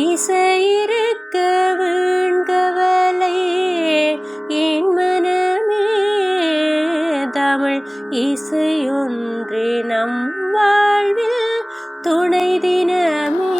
இசையிருக்க வீண்கவலை என் மனமே தமிழ் இசையொன்றே நம் வாழ்வில் துணை தினமே.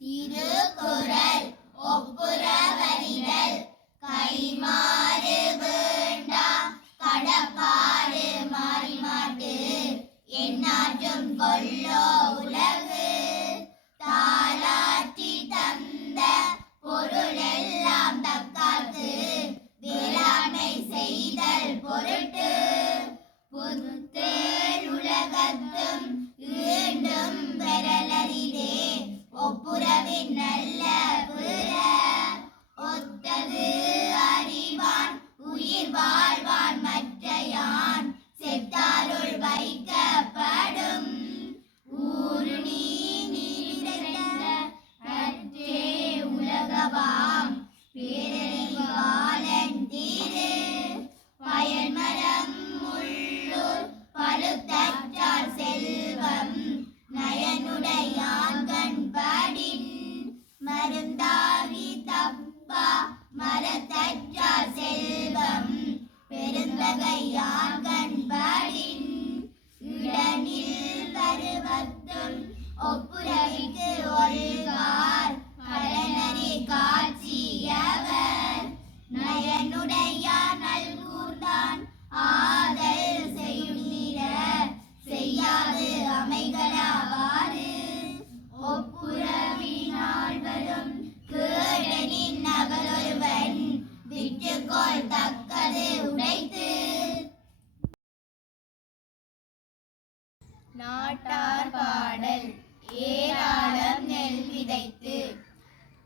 திருக்குறள் ஒப்புரவறிதல் கைமாறு வேண்டா கடப்பாடு மாறிமாட்டு எந்நாற்றும் கொல்லோ உலகு தாலாற்றி தந்த பொருளெல்லாம் தக்கார்க்கு வேளாண்மை செய்தல் பொருட்டு புத்தேள் உலகத்தும் ஈண்டும் பெறலரிதே ஒப்புரவின் நாட்டார் பாடல். ஏராளம் நெல் விதைத்து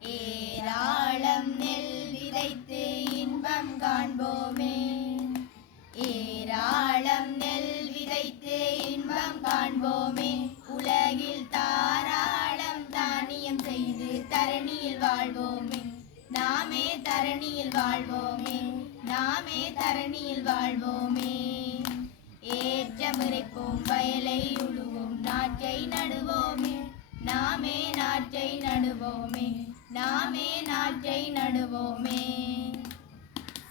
ஏராளம் நெல் விதைத்து இன்பம் காண்போமே. ஏராளம் நெல் விதைத்து இன்பம் காண்போமே. உலகில் தாராளம் தானியம் செய்து தரணியில் வாழ்வோமே. நாமே தரணியில் வாழ்வோமே. நாமே தரணியில் வாழ்வோமே. ஏற்றமிரைப்போம் வயலை உழுவோம் நாற்றை நடுவோமே. நாமே நாற்றை நடுவோமே. நாமே நாற்றை நடுவோமே.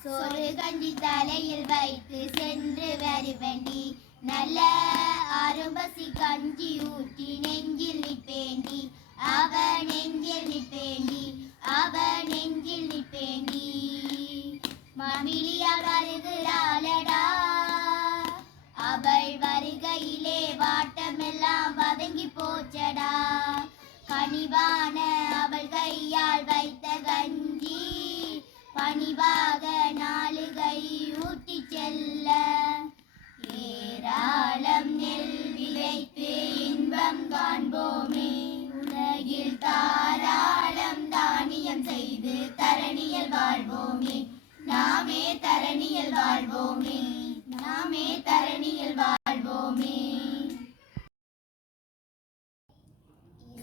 சோறு கஞ்சி தலையில் வைத்து சென்று வருவேண்டி. நல்ல அரும்பசி கஞ்சி ஊற்றி நெஞ்சில் நிற்பேண்டி. அவ நெஞ்சில் நிற்பேண்டி. அவ நெஞ்சில் நிற்பேண்டி. மமிழியால் வருகிறாளடா. அவள் வருகையிலே வாட்டமெல்லாம் வதங்கி போச்சடா. கனிவான அவள் கையால் வைத்த கஞ்சி பணிவாக நாளுகை ஊட்டி செல்ல. ஏராளம் நெல் விதைத்து இன்பம் காண்போமே. உலகில் தாராளம் தானியம் செய்து தரணியில் வாழ்வோமே. நாமே தரணியில் வாழ்வோமே. நாமே தரணியில் வாழ்வோமே.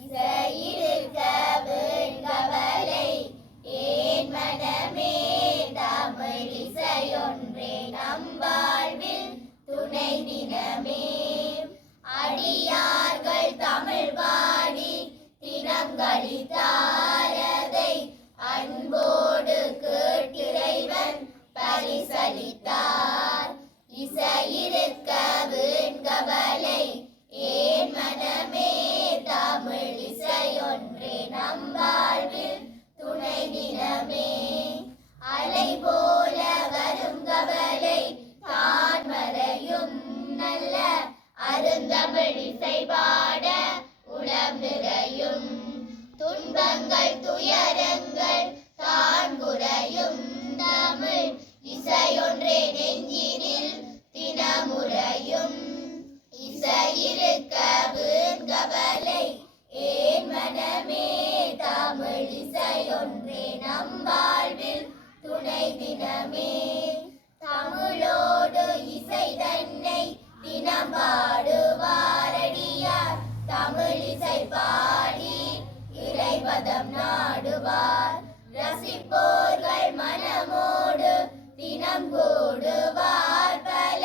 இசையிருக்க வேண்கவலை ஏன் மனமே. தமிழ் இசையொன்றே நம் வாழ்வில் துணை தினமே. அடியார்கள் தமிழ் பாடி தினம் களித்தாரதை அன்போடு கேட்டிறைவன் பரிசளித்தார். இசையிருக்க வேண்கவலை ஏன் மனமே. தமிழ் இசையொன்றே நம் வாழ்வில் துணை தினமே. அலை போல வரும் கவலை தான் மறையும். நல்ல அருந்தமிழ் இசை பாட உளம் நிறையும். துன்பங்கள் துயரங்கள் தான் குறையும். தமிழ் இசையொன்றே நெஞ்சினில் தினமுறையும். இசையிருக்க வேண்கவலை ஏன் மனமே. தமிழ் இசையொன்றே நம் வாழ்வில் துணை தினமே. தமிழோடு இசை தன்னை தினம் பாடுவாரடியார். தமிழ் இசை பாடி இறைபதம் நாடுவார். ரசிப்போர்கள் மனமோடு தினம் கூடுவார். பல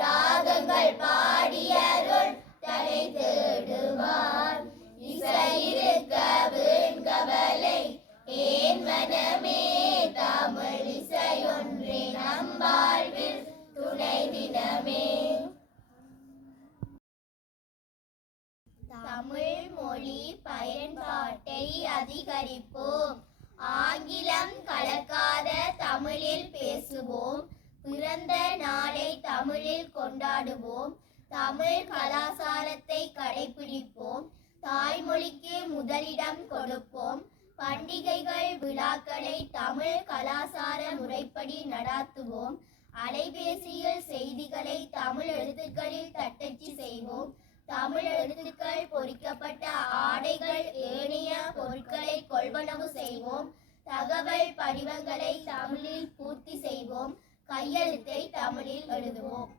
ராகங்கள் பாடியருள் தலை தேடுவார். இசையிருக்க வேண்கவலை ஏன் மனமே. தமிழ் இசையொன்றே நம் வாழ்வில் துணை தினமே. தமிழ் மொழி பயன்பாட்டை அதிகரிப்போம். ஆங்கிலம் கலக்காத தமிழில் பேசுவோம். பிறந்த நாளை தமிழில் கொண்டாடுவோம். தமிழ் கலாசாரத்தை கடைபிடிப்போம். தாய்மொழிக்கு முதலிடம் கொடுப்போம். பண்டிகைகள் விழாக்களை தமிழ் கலாசார முறைப்படி நடாத்துவோம். அலைபேசியில் செய்திகளை தமிழ் எழுத்துக்களில் தட்டச்சு செய்வோம். தமிழ் எழுத்துக்கள் பொறிக்கப்பட்ட ஆடைகள் ஏனைய பொருட்களை கொள்வனவு செய்வோம். தகவல் படிவங்களை தமிழில் பூர்த்தி செய்வோம். கையெழுத்தை தமிழில் எழுதுவோம்.